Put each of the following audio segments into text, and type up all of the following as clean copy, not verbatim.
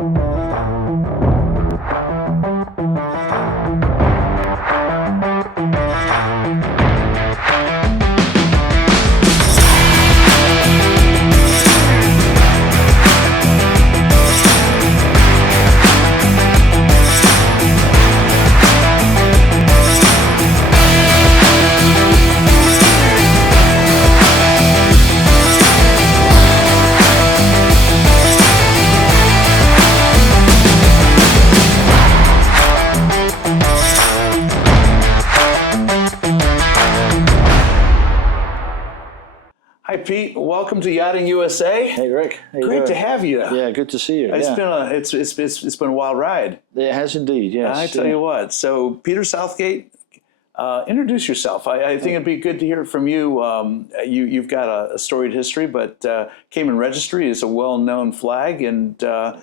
Hi Pete, welcome to Yachting USA. Hey Rick, how you Great doing? to have you. Yeah, good to see you. It's been a wild ride. It has indeed. Yes. I tell you what. So Peter Southgate, introduce yourself. I think it'd be good to hear from you. You've got a storied history, but Cayman Registry is a well-known flag, and tell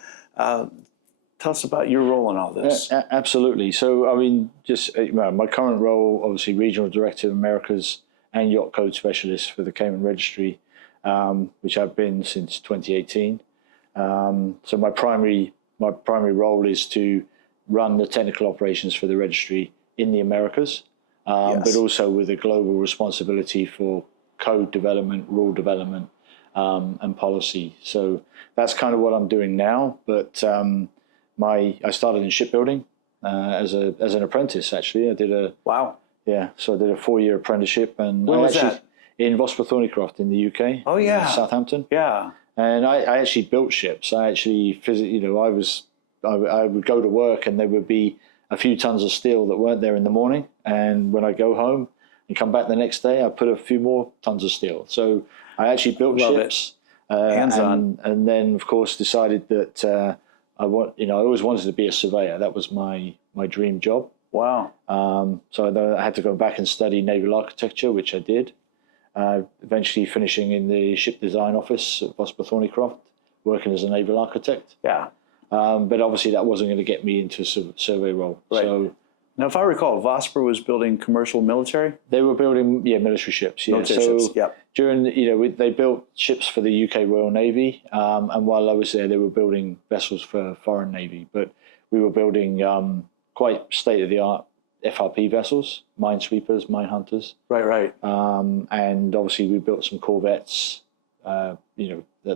us about your role in all this. Absolutely. So I mean, just my current role, obviously Regional Director of Americas and Yacht Code Specialist for the Cayman Registry, which I've been since 2018. So my primary role is to run the technical operations for the registry in the Americas, Yes. but also with a global responsibility for code development, rule development, and policy. So that's kind of what I'm doing now. But I started in shipbuilding as an apprentice. Actually, I did a Yeah, so I did a 4-year apprenticeship, and Where was that? In Thornycroft in the UK. Oh yeah, Southampton. Yeah, and I actually built ships. I actually I would go to work, and there would be a few tons of steel that weren't there in the morning, and when I go home and come back the next day, I put a few more tons of steel. So I actually built ships. Hands on. And then of course decided that I always wanted to be a surveyor. That was my dream job. Wow. So I had to go back and study naval architecture, which I did. Eventually finishing in the ship design office at Thornycroft, working as a naval architect. Yeah. But obviously that wasn't going to get me into a survey role. Right. So now, if I recall, Vosper was building commercial military? They were building, military ships. Yeah. Military ships, yeah. During, they built ships for the UK Royal Navy, and while I was there, they were building vessels for foreign Navy. But we were building quite state-of-the-art FRP vessels, minesweepers, mine hunters. Right. And obviously we built some corvettes, that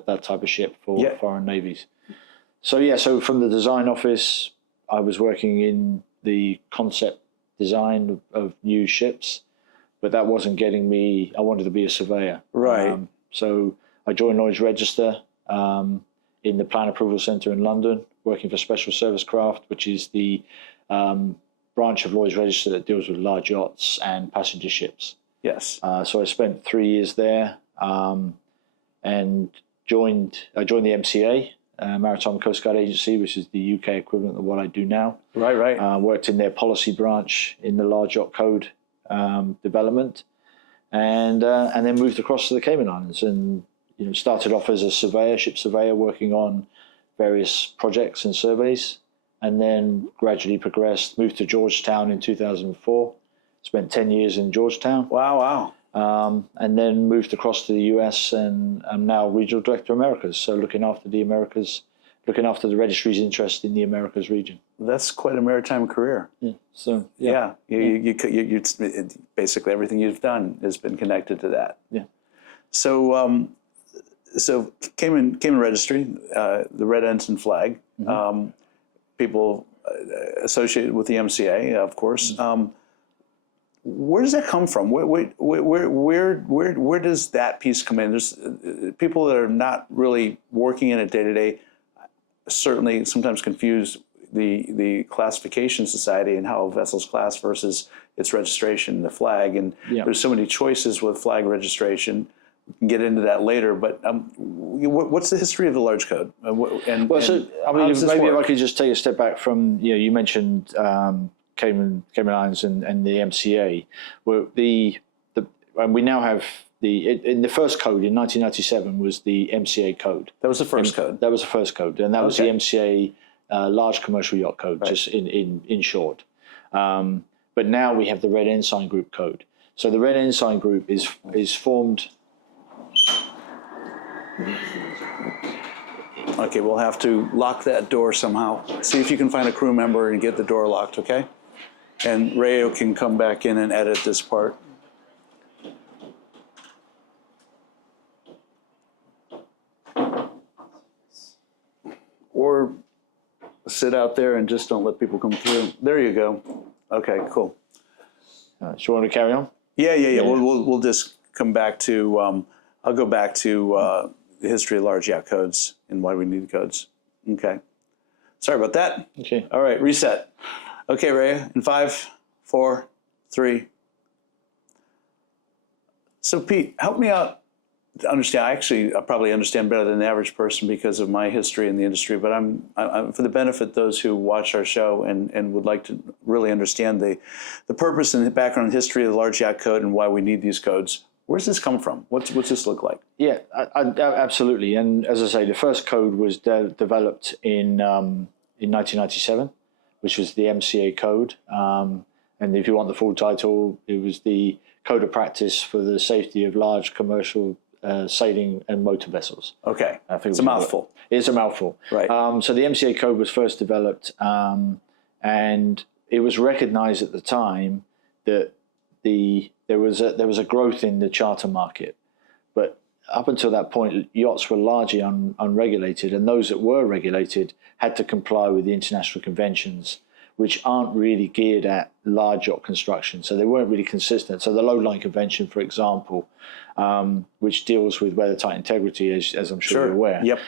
type of ship for foreign navies. So from the design office, I was working in the concept design of new ships, but that wasn't getting me. I wanted to be a surveyor. Right. So I joined Lloyd's Register in the Plan Approval Centre in London, working for Special Service Craft, which is the branch of Lloyd's Register that deals with large yachts and passenger ships. Yes. So I spent 3 years there, and joined the MCA, Maritime Coast Guard Agency, which is the UK equivalent of what I do now. Right. Worked in their policy branch in the Large Yacht Code development, and then moved across to the Cayman Islands, and started off as a surveyor, ship surveyor, working on various projects and surveys, and then gradually progressed, moved to Georgetown in 2004, spent 10 years in Georgetown. Wow. And then moved across to the US, and I'm now Regional Director of Americas, so looking after the Americas, looking after the registry's interest in the Americas region. That's quite a maritime career. Yeah. So You basically everything you've done has been connected to that. Yeah. So Cayman Registry, the red ensign flag, people associated with the MCA, of course. Where does that come from? Where does that piece come in? There's people that are not really working in it day to day. Certainly, sometimes confuse the classification society and how a vessel's class versus its registration, the flag, and there's so many choices with flag registration. We can get into that later, but what's the history of the Large Code? Maybe if I could just take a step back from, you mentioned Cayman Islands and the MCA. And we now have in the first code in 1997 was the MCA code. That was the first code. That was the first code, and that was the MCA Large Commercial Yacht Code, just in short. But now we have the Red Ensign Group Code. So the Red Ensign Group is formed. Okay, we'll have to lock that door somehow. See if you can find a crew member and get the door locked, okay? And Rayo can come back in and edit this part. Or sit out there and just don't let people come through. There you go. Okay, cool. Do you want to carry on? Yeah. We'll just come back to, I'll go back to the history of large yacht codes and why we need codes. Okay. Sorry about that. Okay. All right, reset. Okay, Ray, in 5, 4, 3. So Pete, help me out to understand. I probably understand better than the average person because of my history in the industry, but I'm for the benefit of those who watch our show and would like to really understand the purpose and the background and history of the Large Yacht Code and why we need these codes. Where's this come from? What's this look like? Yeah, absolutely. And as I say, the first code was developed in 1997, which was the MCA code. And if you want the full title, it was the Code of Practice for the Safety of Large Commercial Sailing and Motor Vessels. Okay, I think it's a mouthful. It's a mouthful. Right. So the MCA code was first developed, and it was recognized at the time that there was a growth in the charter market, but up until that point, yachts were largely unregulated, and those that were regulated had to comply with the international conventions, which aren't really geared at large yacht construction, so they weren't really consistent. So the Low Line Convention, for example, which deals with weathertight integrity, as I'm sure you're aware, Yep.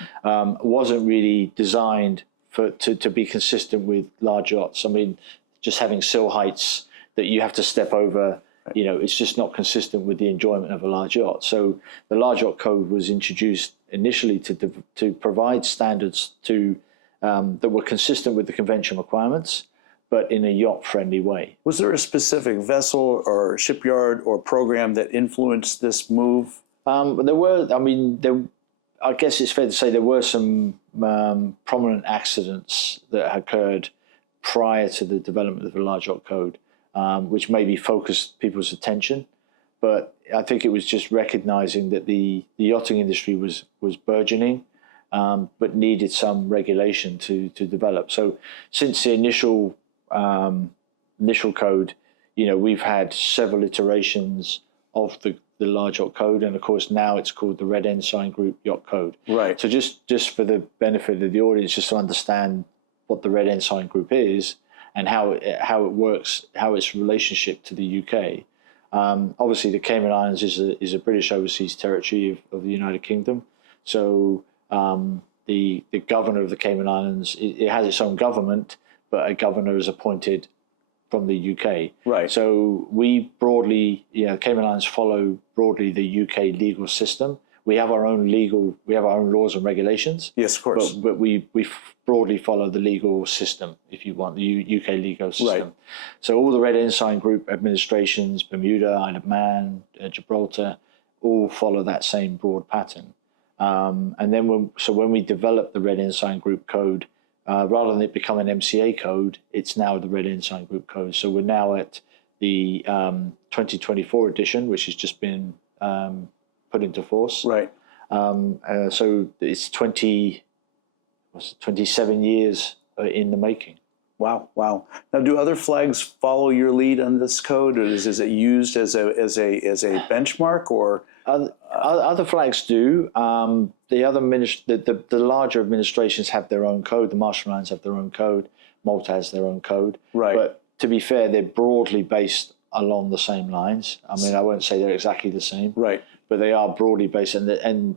Wasn't really designed to be consistent with large yachts. I mean, just having sill heights that you have to step over, you know, it's just not consistent with the enjoyment of a large yacht. So the Large Yacht Code was introduced initially to provide standards that were consistent with the convention requirements, but in a yacht-friendly way. Was there a specific vessel or shipyard or program that influenced this move? There were, I guess it's fair to say there were some prominent accidents that occurred prior to the development of the Large Yacht Code, which maybe focused people's attention. But I think it was just recognizing that the yachting industry was burgeoning, but needed some regulation to develop. So since the initial code, you know, we've had several iterations of the Large Yacht Code, and of course now it's called the Red Ensign Group Yacht Code. Right. So just for the benefit of the audience, just to understand what the Red Ensign Group is and how it works, how its relationship to the UK. Obviously, the Cayman Islands is a British overseas territory of the United Kingdom. So the governor of the Cayman Islands, it has its own government, but a governor is appointed from the UK. Right. So we broadly, Cayman Islands follow broadly the UK legal system. We have our own laws and regulations. Yes, of course. But we broadly follow the legal system, if you want, the UK legal system. Right. So all the Red Ensign Group administrations, Bermuda, Isle of Man, Gibraltar, all follow that same broad pattern. And then when we developed the Red Ensign Group Code, rather than it become an MCA code, it's now the Red Ensign Group Code. So we're now at the 2024 edition, which has just been put into force. Right. So it's 27 years in the making. Wow, wow. Now, do other flags follow your lead on this code, or is it used as a benchmark, or? Other flags do. The larger administrations have their own code. The Marshall Islands have their own code. Malta has their own code. Right. But to be fair, they're broadly based along the same lines. I mean, I won't say they're exactly the same. Right. But they are broadly based, and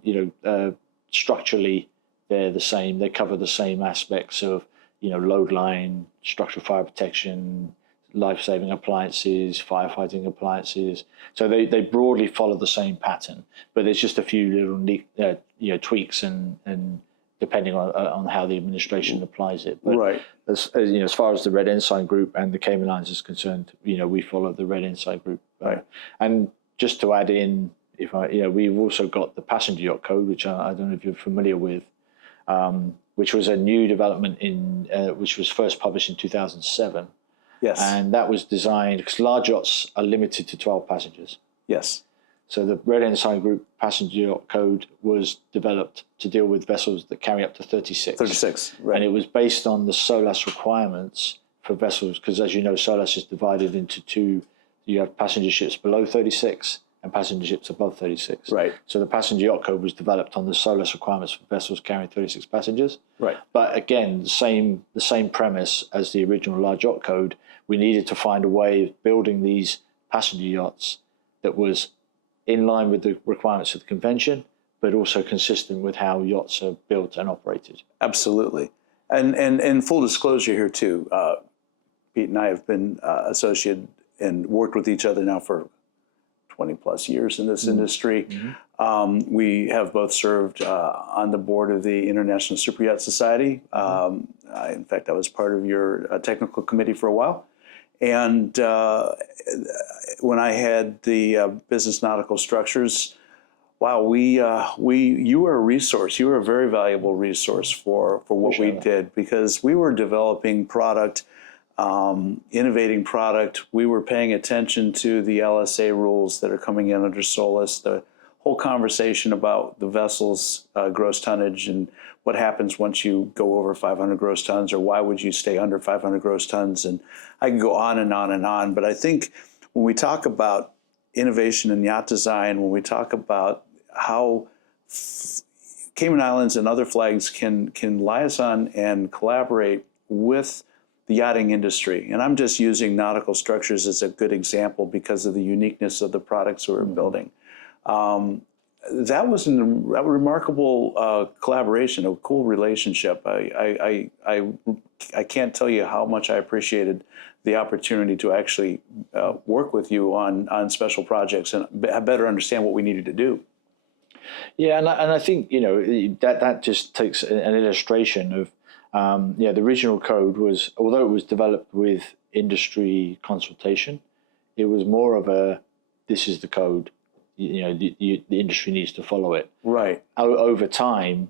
structurally they're the same. They cover the same aspects of load line, structural fire protection, life-saving appliances, firefighting appliances. So they broadly follow the same pattern, but there's just a few little tweaks and depending on how the administration applies it. But right. As far as the Red Ensign Group and the Cayman Islands is concerned, we follow the Red Ensign Group. Right. And just to add in, we've also got the Passenger Yacht Code, which I don't know if you're familiar with, which was a new development which was first published in 2007. Yes. And that was designed because large yachts are limited to 12 passengers. Yes. So the Red Ensign Group Passenger Yacht Code was developed to deal with vessels that carry up to 36. 36, right. And it was based on the SOLAS requirements for vessels, because as you know, SOLAS is divided into two. You have passenger ships below 36 and passenger ships above 36. Right. So the Passenger Yacht Code was developed on the SOLAS requirements for vessels carrying 36 passengers. Right. But again, the same premise as the original Large Yacht Code. We needed to find a way of building these passenger yachts that was in line with the requirements of the convention, but also consistent with how yachts are built and operated. Absolutely. And full disclosure here too, Pete and I have been associated and worked with each other now for 20 plus years in this industry. We have both served on the board of the International Superyacht Society. In fact, I was part of your technical committee for a while. And when I had the business nautical structures, wow, you were a resource. You were a very valuable resource for what we did, because we were developing product, innovating product. We were paying attention to the LSA rules that are coming in under SOLAS, the whole conversation about the vessel's gross tonnage and what happens once you go over 500 gross tons, or why would you stay under 500 gross tons? And I can go on and on and on. But I think when we talk about innovation in yacht design, when we talk about how Cayman Islands and other flags can liaison and collaborate with the yachting industry, and I'm just using nautical structures as a good example because of the uniqueness of the products we're building. That was a remarkable collaboration, a cool relationship. I can't tell you how much I appreciated the opportunity to actually work with you on special projects and better understand what we needed to do. Yeah, and I think that just takes an illustration of the original code was, although it was developed with industry consultation, it was more of a, this is the code. The industry needs to follow it. Right. Over time,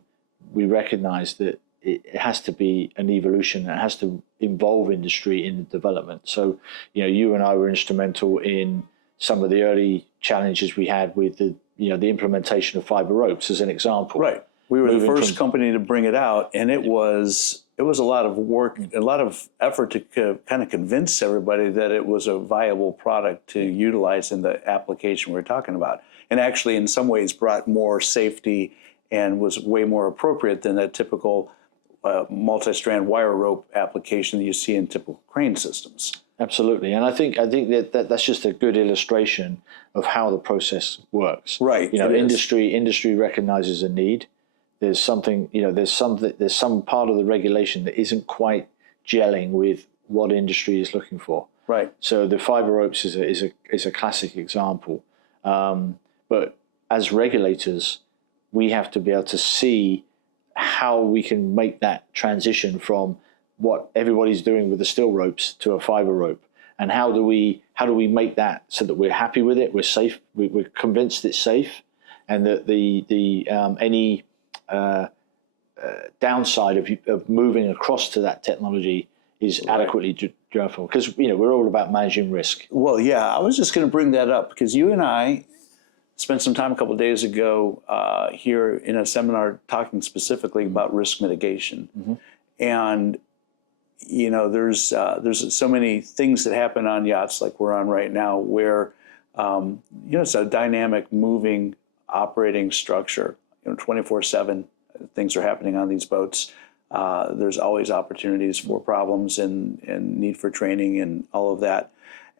we recognize that it has to be an evolution. It has to involve industry in the development. So, you and I were instrumental in some of the early challenges we had with the implementation of fiber ropes, as an example. Right. We were the first company to bring it out, and it was a lot of work, a lot of effort to kind of convince everybody that it was a viable product to utilize in the application we're talking about. And actually, in some ways, brought more safety and was way more appropriate than that typical multi-strand wire rope application that you see in typical crane systems. Absolutely, and I think that's just a good illustration of how the process works. Right. Industry recognizes a need. There's something, there's some part of the regulation that isn't quite gelling with what industry is looking for. Right. So the fiber ropes is a classic example. But as regulators, we have to be able to see how we can make that transition from what everybody's doing with the steel ropes to a fiber rope, and how do we make that so that we're happy with it, we're safe, we're convinced it's safe, and that any downside of moving across to that technology is adequately dreadful, because we're all about managing risk. Well, yeah, I was just going to bring that up because you and I spent some time a couple of days ago here in a seminar talking specifically about risk mitigation, and there's so many things that happen on yachts like we're on right now where it's a dynamic, moving, operating structure. 24/7 things are happening on these boats. There's always opportunities for problems and need for training and all of that.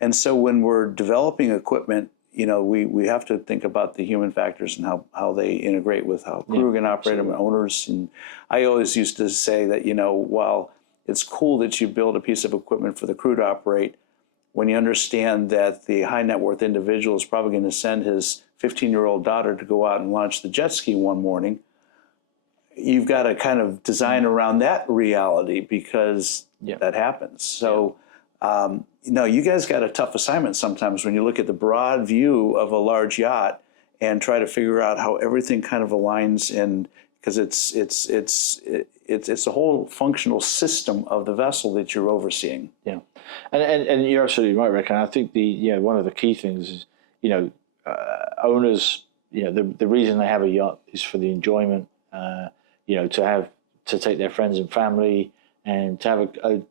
And so when we're developing equipment, we have to think about the human factors and how they integrate with how crew can operate them, owners. And I always used to say that, while it's cool that you build a piece of equipment for the crew to operate, when you understand that the high net worth individual is probably going to send his 15-year-old daughter to go out and launch the jet ski one morning, you've got to kind of design around that reality because that happens. So, you guys got a tough assignment sometimes when you look at the broad view of a large yacht and try to figure out how everything kind of aligns, and because it's a whole functional system of the vessel that you're overseeing. Yeah, and you're absolutely right, Rick. And I think one of the key things is owners, the reason they have a yacht is for the enjoyment, to take their friends and family and to have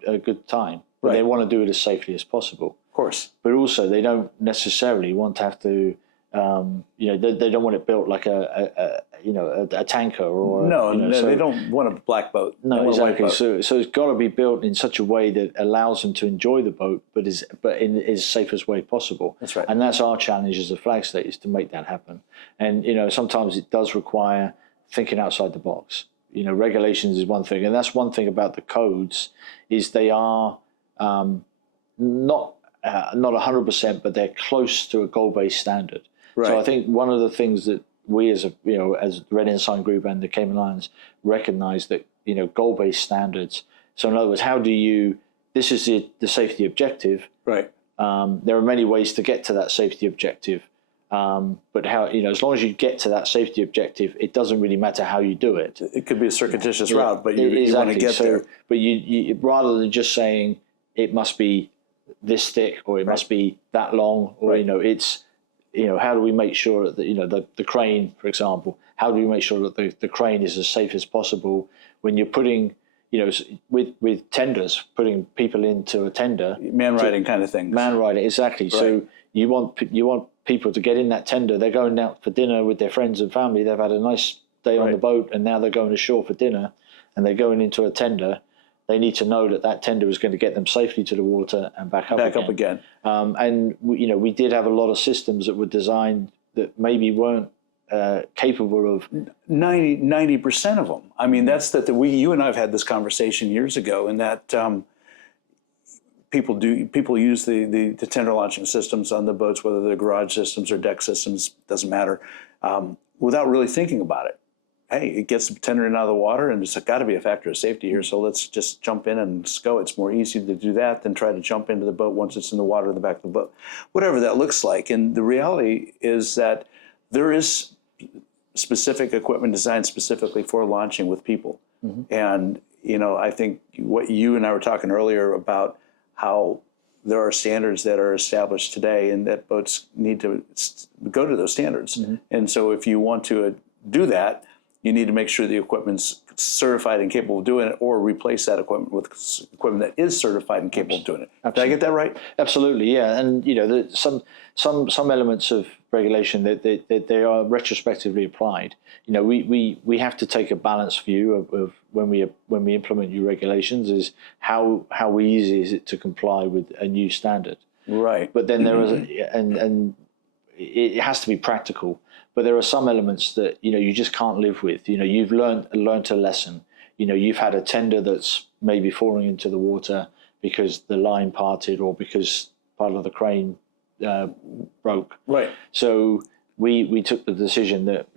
a good time. But they want to do it as safely as possible. Of course. But also they don't necessarily want to have to, they don't want it built like a tanker or they don't want a black boat. No, exactly. So it's got to be built in such a way that allows them to enjoy the boat, but in as safest way possible. That's right. And that's our challenge as a flag state, is to make that happen. And sometimes it does require thinking outside the box. Regulations is one thing, and that's one thing about the codes, is they are not 100%, but they're close to a goal-based standard. Right. So I think one of the things that we as the Red Ensign Group and the Cayman Islands recognize, that goal-based standards. So in other words, this is the safety objective. Right. There are many ways to get to that safety objective, but as long as you get to that safety objective, it doesn't really matter how you do it. It could be a circuitous route, but you want to get there. But you rather than just saying it must be this thick or it must be that long, or it's how do we make sure that the crane, for example, how do we make sure that the crane is as safe as possible when you're putting with tenders, putting people into a tender, man riding kind of thing. Man riding, exactly. Right. So you want people to get in that tender. They're going out for dinner with their friends and family. They've had a nice day on the boat, and now they're going ashore for dinner, and they're going into a tender. They need to know that tender is going to get them safely to the water and back up again. And we did have a lot of systems that were designed that maybe weren't capable of 90% of them. I mean, that's you and I have had this conversation years ago, and that people use the tender launching systems on the boats, whether they're garage systems or deck systems, doesn't matter, without really thinking about it. Hey, it gets the tender in out of the water, and it's got to be a factor of safety here, so let's just jump in and just go. It's more easy to do that than try to jump into the boat once it's in the water in the back of the boat, whatever that looks like. And the reality is that there is specific equipment designed specifically for launching with people. Mm-hmm. And, I think what you and I were talking earlier about how there are standards that are established today and that boats need to go to those standards. Mm-hmm. And so if you want to do that, you need to make sure the equipment's certified and capable of doing it, or replace that equipment with equipment that is certified and capable of doing it. Absolutely. Did I get that right? Absolutely, yeah. And some elements of regulation that they are retrospectively applied. We have to take a balanced view of when we implement new regulations, is how easy is it to comply with a new standard. Right. But then there is and it has to be practical. But there are some elements that you just can't live with. You've learned a lesson. You've had a tender that's maybe falling into the water because the line parted or because part of the crane broke. Right. So we took the decision that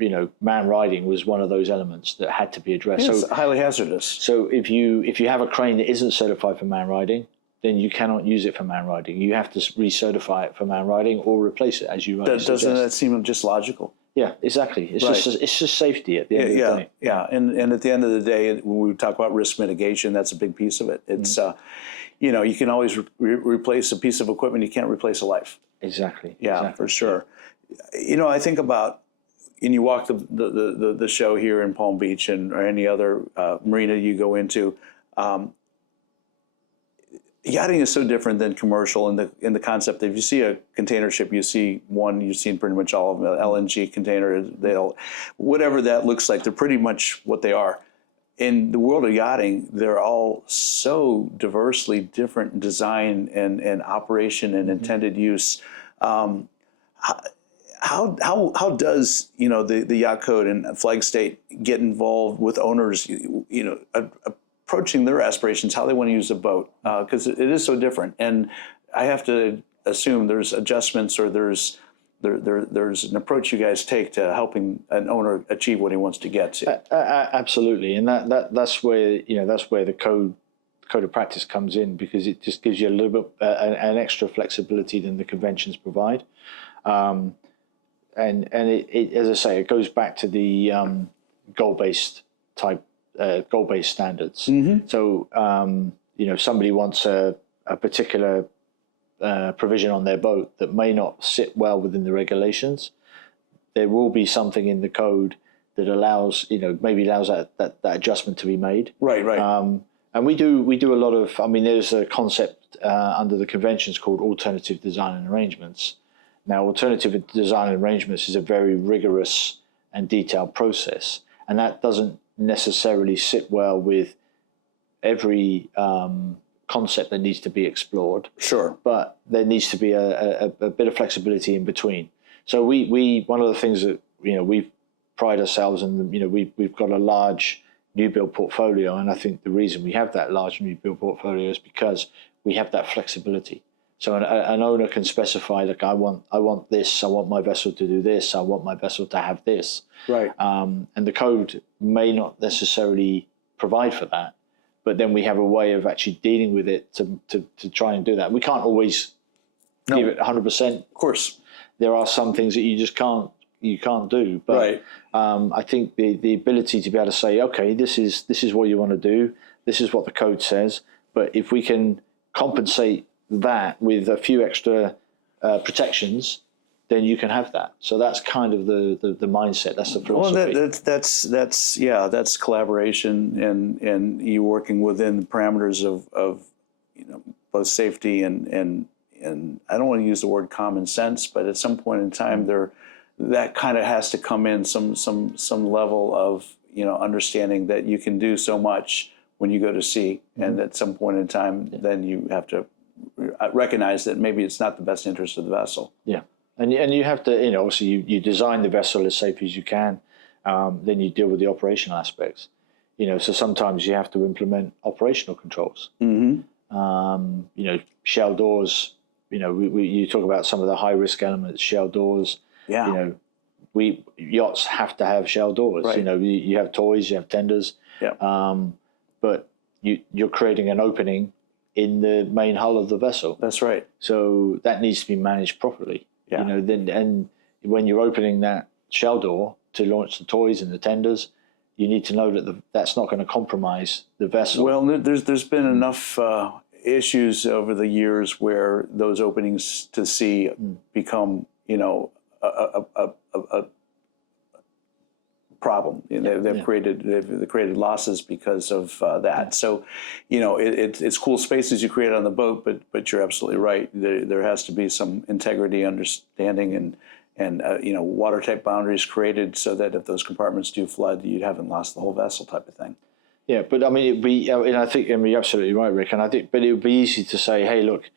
man riding was one of those elements that had to be addressed. It's highly hazardous. So if you have a crane that isn't certified for man riding, then you cannot use it for man riding. You have to recertify it for man riding or replace it, as you rightly suggest. Doesn't that seem just logical? Yeah, exactly. It's just safety at the end of the day. Yeah, and at the end of the day, when we talk about risk mitigation, that's a big piece of it. It's you can always replace a piece of equipment. You can't replace a life. Exactly. Yeah, exactly. For sure. I think about, and you walk the show here in Palm Beach or any other marina you go into. Yachting is so different than commercial in the concept that if you see a container ship, you've seen pretty much all of them. LNG container, whatever that looks like, they're pretty much what they are. In the world of yachting, they're all so diversely different in design and operation and intended use. How does the yacht code and flag state get involved with owners? Approaching their aspirations, how they want to use a boat, because it is so different. And I have to assume there's adjustments or there's an approach you guys take to helping an owner achieve what he wants to get to. Absolutely, and that's where the code of practice comes in, because it just gives you a little bit an extra flexibility than the conventions provide. And it, as I say, it goes back to the goal-based standards. Mm-hmm. So, somebody wants a particular provision on their boat that may not sit well within the regulations. there will be something in the code that allows, maybe allows that adjustment to be made. Right. And we do a lot of, I mean, there's a concept under the conventions called alternative design and arrangements. Now, alternative design and arrangements is a very rigorous and detailed process, and that doesn't necessarily sit well with every concept that needs to be explored. Sure. But there needs to be a bit of flexibility in between. So we one of the things that we pride ourselves in, we've got a large new build portfolio, and I think the reason we have that large new build portfolio is because we have that flexibility. So an owner can specify, like, I want this, I want my vessel to do this, I want my vessel to have this. Right. And the code may not necessarily provide for that, but then we have a way of actually dealing with it to try and do that. We can't always give it 100%. Of course. There are some things that you just can't do. But right. I think the ability to be able to say, okay, this is what you want to do, this is what the code says, but if we can compensate that with a few extra protections, then you can have that. So that's kind of the mindset. That's the philosophy. Well, that's collaboration and you working within the parameters of both safety and I don't want to use the word common sense, but at some point in time that kind of has to come in some level of understanding that you can do so much when you go to sea, and at some point in time, then you have to recognize that maybe it's not the best interest of the vessel. Yeah, and you have to, obviously you design the vessel as safe as you can, then you deal with the operational aspects. So sometimes you have to implement operational controls. Mm-hmm. Shell doors. You talk about some of the high risk elements, shell doors. Yeah. Yachts have to have shell doors. Right. You have toys, you have tenders. Yeah. But you're creating an opening in the main hull of the vessel. That's right. So that needs to be managed properly. Yeah. And when you're opening that shell door to launch the toys and the tenders, you need to know that that's not going to compromise the vessel. Well, there's been enough issues over the years where those openings to sea become a problem. They've created losses because of that. Yeah. So, it's cool spaces you create on the boat, but you're absolutely right. There has to be some integrity, understanding, and watertight boundaries created so that if those compartments do flood, you haven't lost the whole vessel, type of thing. Yeah, but I mean, I think you're absolutely right, Rick. And but it would be easy to say, hey, look,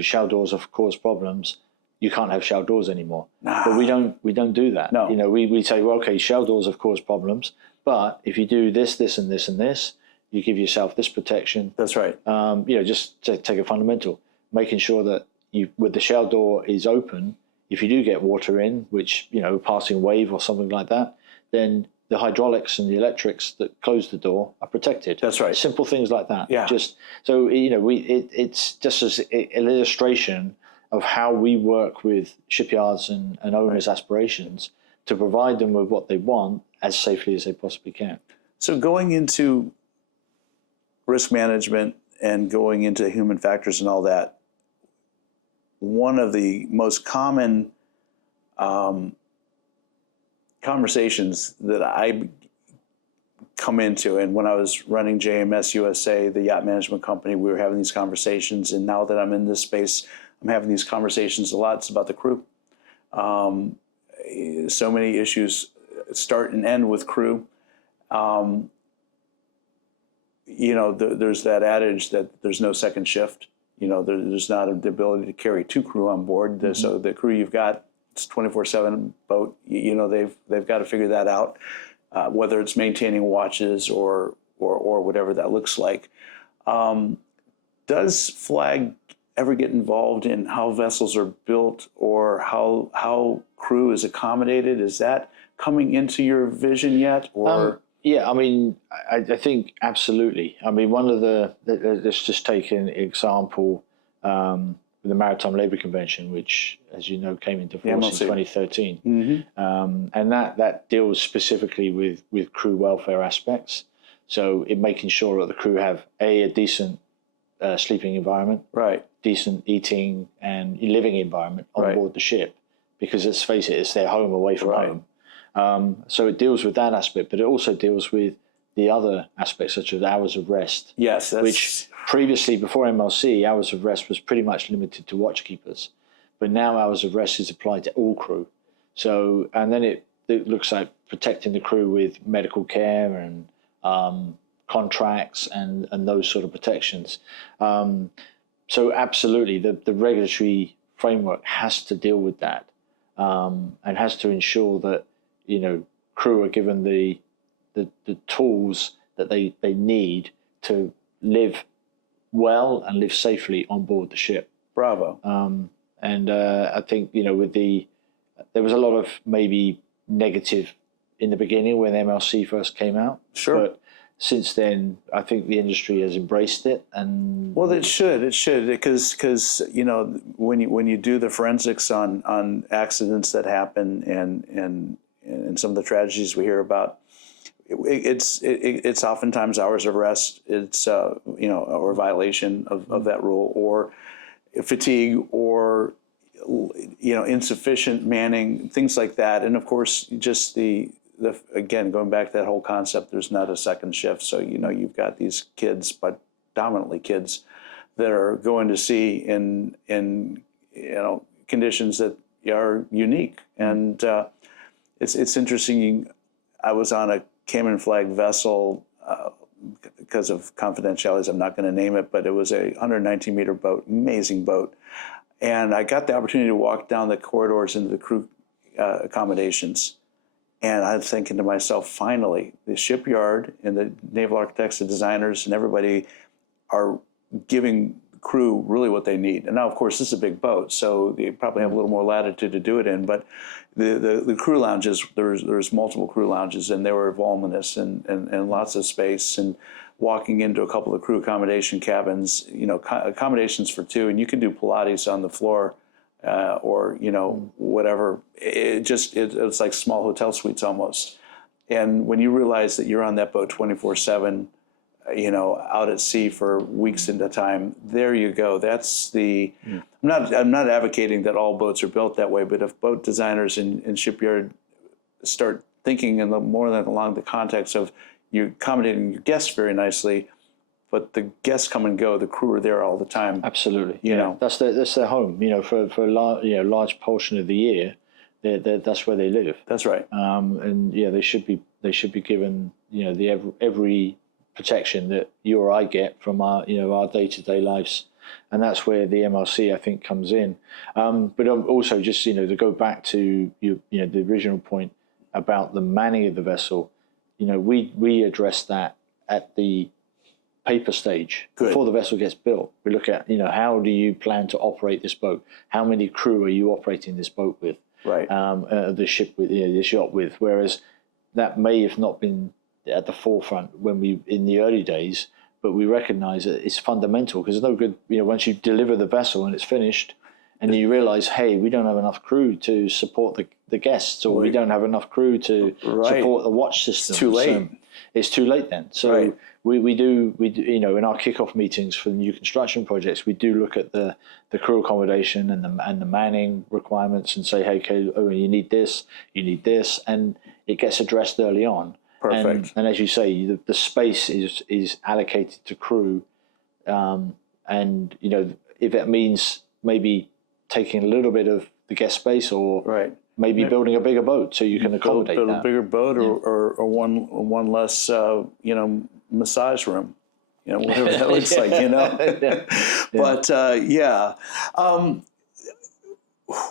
shell doors have caused problems. You can't have shell doors anymore. Nah. But we don't do that. No. We say, well, okay, shell doors have caused problems, but if you do this, this, and this, and this, you give yourself this protection. That's right. Just to take a fundamental, making sure that with the shell door is open, if you do get water in, which, passing wave or something like that, then the hydraulics and the electrics that close the door are protected. That's right. Simple things like that. Yeah. Just so it's just as an illustration of how we work with shipyards and owners' aspirations to provide them with what they want as safely as they possibly can. So going into risk management and going into human factors and all that, one of the most common conversations that I come into, and when I was running JMS USA, the yacht management company, we were having these conversations, and now that I'm in this space, I'm having these conversations a lot. It's about the crew. So many issues start and end with crew. There's that adage that there's no second shift. There's not the ability to carry two crew on board. Mm-hmm. So the crew you've got, it's 24/7 boat. They've got to figure that out, whether it's maintaining watches or whatever that looks like. Does Flag ever get involved in how vessels are built or how crew is accommodated? Is that coming into your vision yet? Or yeah, I mean, I think absolutely. I mean, let's just take an example with the Maritime Labour Convention, which, as you know, came into force in 2013. Mm-hmm. And that deals specifically with crew welfare aspects. So making sure that the crew have a decent sleeping environment, right, decent eating and living environment on right. board the ship, because let's face it, it's their home away from home. So it deals with that aspect, but it also deals with the other aspects, such as hours of rest. Yes, which previously, before MLC, hours of rest was pretty much limited to watchkeepers, but now hours of rest is applied to all crew. So, and then it looks like protecting the crew with medical care and contracts and those sort of protections. So absolutely, the regulatory framework has to deal with that, and has to ensure that, you know, crew are given the tools that they need to live well and live safely on board the ship. Bravo. And I think, you know, there was a lot of maybe negative in the beginning when MLC first came out. Sure. But since then, I think the industry has embraced it. And well, it should, because you know, when you do the forensics on accidents that happen and some of the tragedies we hear about, it's oftentimes hours of rest. It's you know, or violation of that rule, or fatigue, or, you know, insufficient manning, things like that. And of course, just the again, going back to that whole concept, there's not a second shift. So, you know, you've got these kids, but dominantly kids, that are going to sea in you know, conditions that are unique. And it's interesting. I was on a Cayman flag vessel, because of confidentialities, I'm not going to name it, but it was a 119-meter boat, amazing boat. And I got the opportunity to walk down the corridors into the crew accommodations. And I'm thinking to myself, finally, the shipyard and the naval architects and designers and everybody are giving crew really what they need. And now, of course, this is a big boat, so they probably have a little more latitude to do it in. But the crew lounges, there's multiple crew lounges, and they were voluminous and lots of space. And walking into a couple of crew accommodation cabins, you know, accommodations for two, and you can do Pilates on the floor, or, you know, whatever. It's like small hotel suites almost. And when you realize that you're on that boat 24/7, you know, out at sea for weeks at a time, there you go. That's the. I'm not advocating that all boats are built that way, but if boat designers and shipyard start thinking along the context of you accommodating your guests very nicely, but the guests come and go, the crew are there all the time. Absolutely, you know, that's their home. You know, for a large portion of the year, that's where they live. That's right. And yeah, they should be given, you know, every protection that you or I get from our day-to-day lives, and that's where the MLC, I think, comes in. But also, just, you know, to go back to the original point about the manning of the vessel, you know, we address that at the paper stage. Good. Before the vessel gets built. We look at, you know, how do you plan to operate this boat? How many crew are you operating this boat with? Right. The ship with, you know, this yacht with. Whereas that may have not been at the forefront in the early days, but we recognise that it's fundamental, because it's no good, you know, once you deliver the vessel and it's finished, and you realise, hey, we don't have enough crew to support the guests, or we don't have enough crew to support the watch system. It's too late. It's too late then. So we do, you know, in our kickoff meetings for new construction projects, we do look at the crew accommodation and the manning requirements, and say, hey, okay, you need this, and it gets addressed early on. Perfect. And as you say, the space is allocated to crew, and, you know, if it means maybe taking a little bit of the guest space, or maybe building a bigger boat so you can accommodate build that. a bigger boat, or one less, you know, massage room, you know, whatever that looks like, you know. But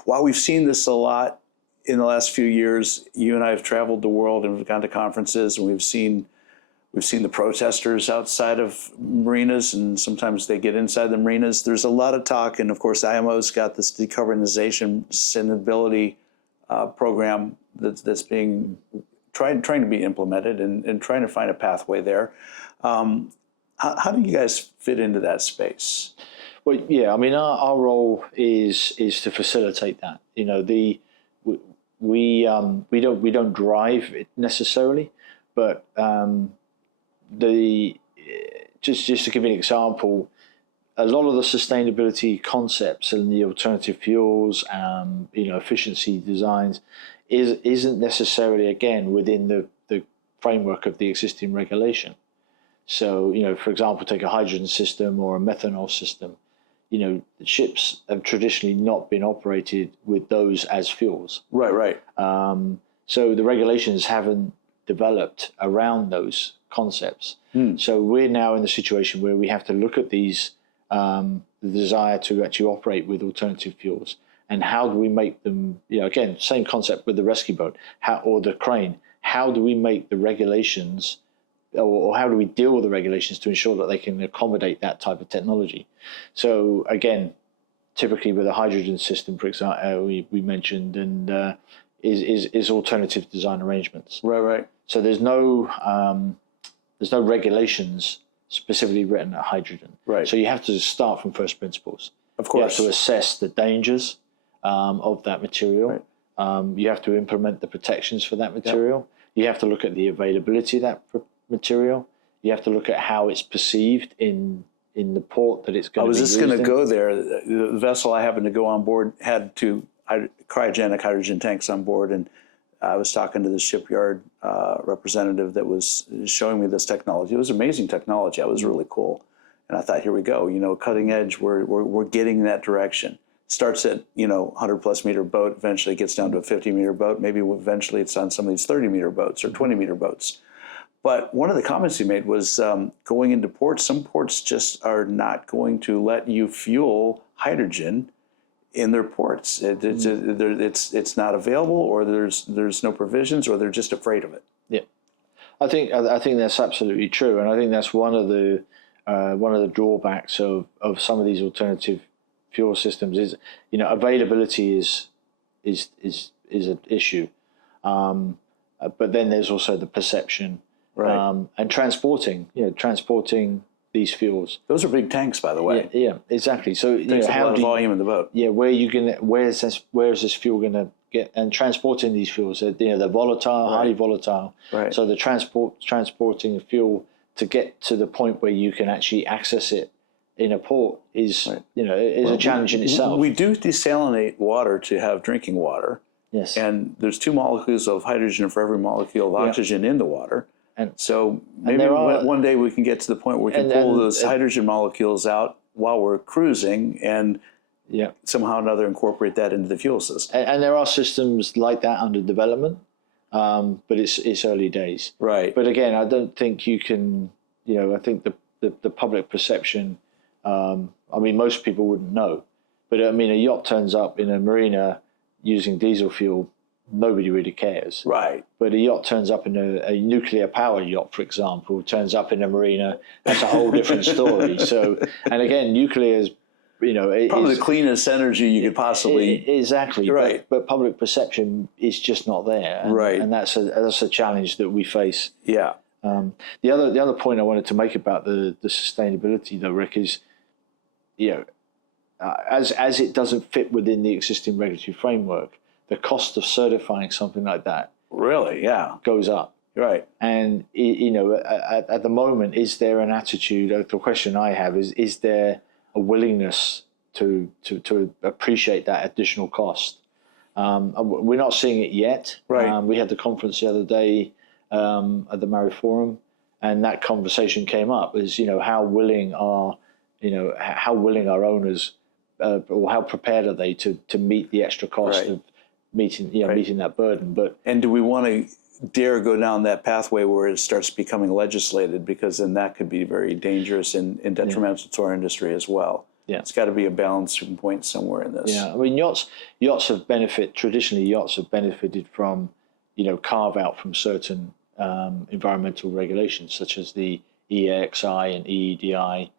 while we've seen this a lot in the last few years, you and I have traveled the world and we've gone to conferences, and we've seen the protesters outside of marinas, and sometimes they get inside the marinas. There's a lot of talk, and of course, IMO's got this decarbonization sustainability program that's being trying to be implemented, and trying to find a pathway there. How do you guys fit into that space? Well, yeah, I mean, our role is to facilitate that. You know, we don't drive it necessarily, but just to give you an example, a lot of the sustainability concepts and the alternative fuels, efficiency designs, isn't necessarily, again, within the framework of the existing regulation. So, for example, take a hydrogen system or a methanol system. Ships have traditionally not been operated with those as fuels. Right. So the regulations haven't developed around those concepts. So we're now in the situation where we have to look at these, the desire to actually operate with alternative fuels, and how do we make them, again, same concept with the rescue boat or the crane. How do we make the regulations, or how do we deal with the regulations to ensure that they can accommodate that type of technology? So again, typically with a hydrogen system, for example, we mentioned, and is alternative design arrangements. Right. So there's no regulations specifically written at hydrogen. Right. So you have to start from first principles. Of course. You have to assess the dangers of that material. Right. You have to implement the protections for that material. Yep. You have to look at the availability of that material. You have to look at how it's perceived in the port that it's going to be used in. I was just going to go there. The vessel I happened to go on board had 2 cryogenic hydrogen tanks on board, and I was talking to the shipyard representative that was showing me this technology. It was amazing technology. It was really cool. And I thought, here we go. Cutting edge, we're getting in that direction. Starts at, 100+ meter boat, eventually gets down to a 50-meter boat. Maybe eventually it's on some of these 30-meter boats or 20-meter boats. But one of the comments he made was going into ports, some ports just are not going to let you fuel hydrogen in their ports. It's not available, or there's no provisions, or they're just afraid of it. Yeah, I think that's absolutely true, and I think that's one of the drawbacks of some of these alternative fuel systems is, availability is an issue, but then there's also the perception, right, and transporting these fuels. Those are big tanks, by the way. Yeah, exactly. So takes a lot of volume in the boat. Yeah, where's this fuel going to get? And transporting these fuels, they're volatile, highly volatile. Right. So the transporting the fuel to get to the point where you can actually access it in a port is a challenge in itself. We do desalinate water to have drinking water. Yes. And there's 2 molecules of hydrogen for every molecule of oxygen in the water. And so maybe one day we can get to the point where we can pull those hydrogen molecules out while we're cruising and somehow or another incorporate that into the fuel system. And there are systems like that under development, but it's early days. Right. But again, I don't think you can, I think the public perception, most people wouldn't know. But a yacht turns up in a marina using diesel fuel, nobody really cares. Right. But a yacht turns up in a nuclear powered yacht, for example, turns up in a marina, that's a whole different story. So, and again, nuclear is, probably the cleanest energy you could possibly. Exactly. Right. But public perception is just not there. Right. And that's a challenge that we face. Yeah. The other point I wanted to make about the sustainability, though, Rick, is, as it doesn't fit within the existing regulatory framework, the cost of certifying something like that goes up. Right. And at the moment, is there an attitude? The question I have is there a willingness to appreciate that additional cost? We're not seeing it yet. Right. We had the conference the other day at the Maritime Forum, and that conversation came up. Is how willing are owners, or how prepared are they to meet the extra cost of meeting that burden? And do we want to dare go down that pathway where it starts becoming legislated, because then that could be very dangerous and detrimental to our industry as well. Yeah. It's got to be a balancing point somewhere in this. Yeah, yachts have benefited from, carve out from certain environmental regulations, such as the EEXI and EEDI,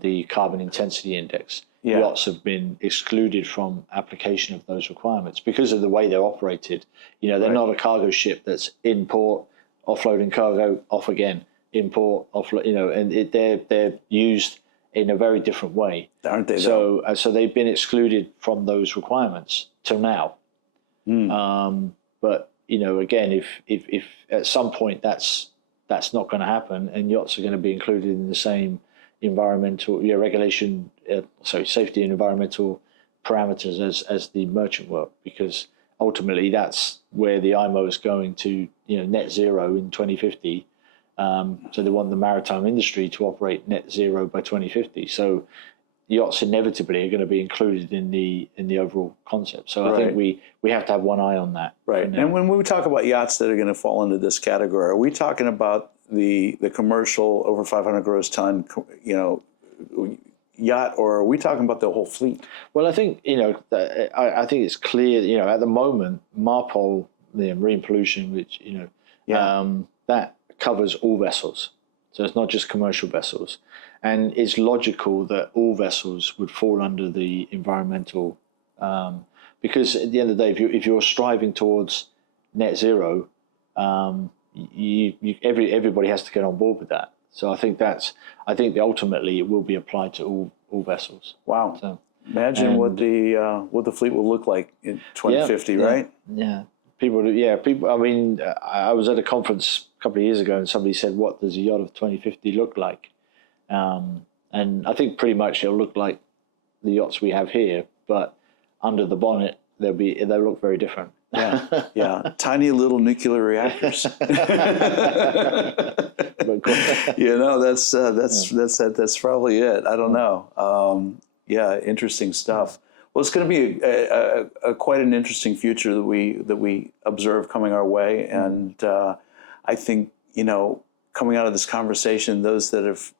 the Carbon Intensity Index. Yeah. Yachts have been excluded from application of those requirements because of the way they're operated. They're not a cargo ship that's in port, offloading cargo, off again, in port, offload. And they're used in a very different way, aren't they? So they've been excluded from those requirements till now. But again, if at some point that's not going to happen, and yachts are going to be included in the same environmental regulation, safety and environmental parameters as the merchant work, because ultimately that's where the IMO is going to, net zero in 2050. So they want the maritime industry to operate net zero by 2050. So yachts inevitably are going to be included in the overall concept. So I think we have to have one eye on that. Right. And when we talk about yachts that are going to fall into this category, are we talking about the commercial over 500 gross ton, yacht, or are we talking about the whole fleet? Well, I think I think it's clear. At the moment, MARPOL, the marine pollution, which that covers all vessels, so it's not just commercial vessels, and it's logical that all vessels would fall under the environmental, because at the end of the day, if you're striving towards net zero, everybody has to get on board with that. So I think ultimately it will be applied to all vessels. Wow. So, imagine what the fleet will look like in 2050, right? Yeah. People. I mean, I was at a conference a couple of years ago, and somebody said, "What does a yacht of 2050 look like?" And I think pretty much it'll look like the yachts we have here, but under the bonnet they'll look very different. Yeah, tiny little nuclear reactors. That's probably it. I don't know. Interesting stuff. Well, it's going to be a quite an interesting future that we observe coming our way, and I think coming out of this conversation, those that have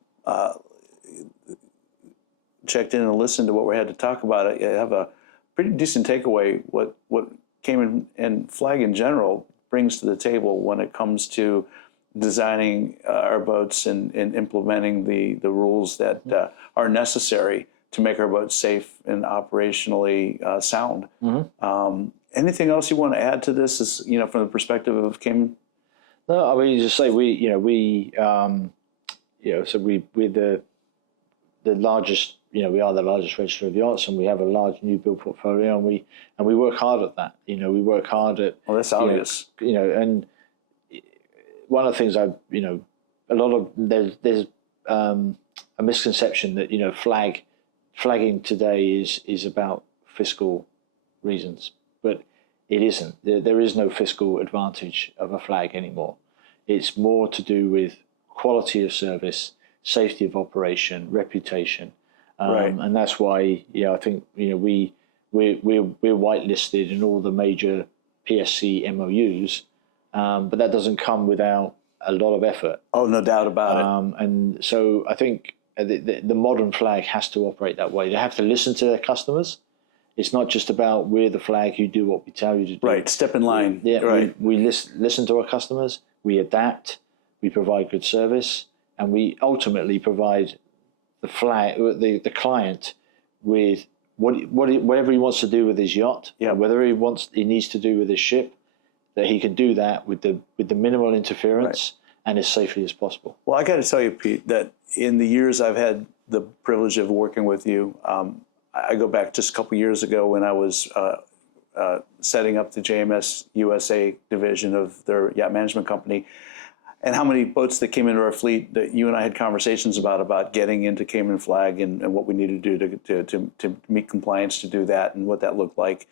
checked in and listened to what we had to talk about, have a pretty decent takeaway. What Cayman and Flag in general brings to the table when it comes to designing our boats and implementing the rules that are necessary to make our boats safe and operationally sound. Anything else you want to add to this? Is from the perspective of Cayman? No, I mean, just say we're the largest. We are the largest register of yachts, and we have a large new build portfolio, and we work hard at that. We work hard at. Well, that's obvious. And one of the things a lot of there's a misconception that flagging today is about fiscal reasons, but it isn't. There is no fiscal advantage of a flag anymore. It's more to do with quality of service, safety of operation, reputation. And that's why I think we're whitelisted in all the major PSC MOUs, but that doesn't come without a lot of effort. Oh, no doubt about it. And so I think the modern flag has to operate that way. They have to listen to their customers. It's not just about we're the flag, you do what we tell you to do. Right, step in line. We listen to our customers, we adapt, we provide good service, and we ultimately provide the client with whatever he wants to do with his yacht, whether he needs to do with his ship, that he can do that with the minimal interference and as safely as possible. Well, I got to tell you, Pete, that in the years I've had the privilege of working with you, I go back just a couple years ago when I was setting up the JMS USA division of their yacht management company, and how many boats that came into our fleet that you and I had conversations about getting into Cayman Flag and what we needed to do to meet compliance to do that and what that looked like.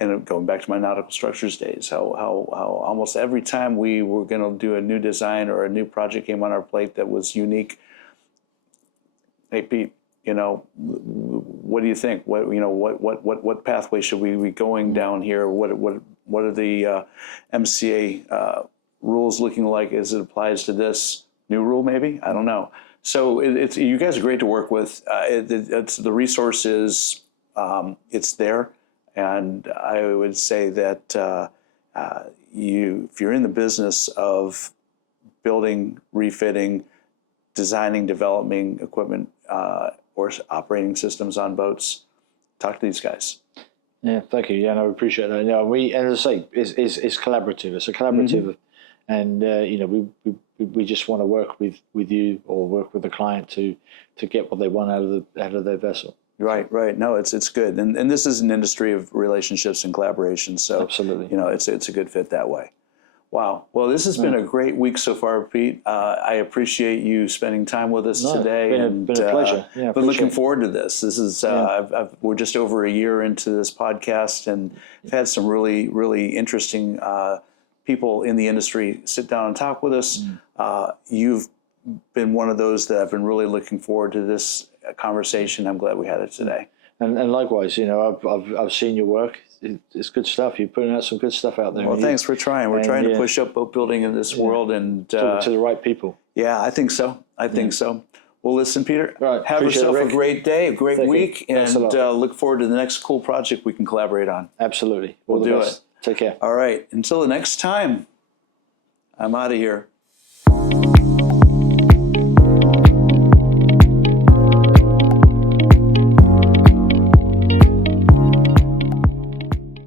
And going back to my nautical structures days, how almost every time we were going to do a new design or a new project came on our plate that was unique, hey Pete, what do you think? What pathway should we be going down here? What are the MCA rules looking like as it applies to this new rule? Maybe, I don't know. So you guys are great to work with. It's the resources. It's there. And I would say that if you're in the business of building, refitting, designing, developing equipment or operating systems on boats, talk to these guys. Yeah, thank you. Yeah, no, I appreciate that. Yeah, and as I say, it's collaborative. It's a collaborative, and we just want to work with you or work with the client to get what they want out of their vessel. Right. No, it's good, and this is an industry of relationships and collaboration. So absolutely, it's a good fit that way. Wow. Well, this has been a great week so far, Pete. I appreciate you spending time with us today. Been a pleasure. Yeah, been looking forward to this. This is we're just over a year into this podcast, and I've had some really, really interesting people in the industry sit down and talk with us. You've been one of those that I've been really looking forward to this conversation. I'm glad we had it today. And likewise, you know, I've seen your work. It's good stuff. You're putting out some good stuff out there. Well, thanks for trying. We're trying to push up boat building in this world, and to the right people. Yeah, I think so. I think so. Well, listen, Peter, right. have yourself a great day, a great week, and look forward to the next cool project we can collaborate on. Absolutely. We'll do it. Take care. All right. Until the next time, I'm out of here.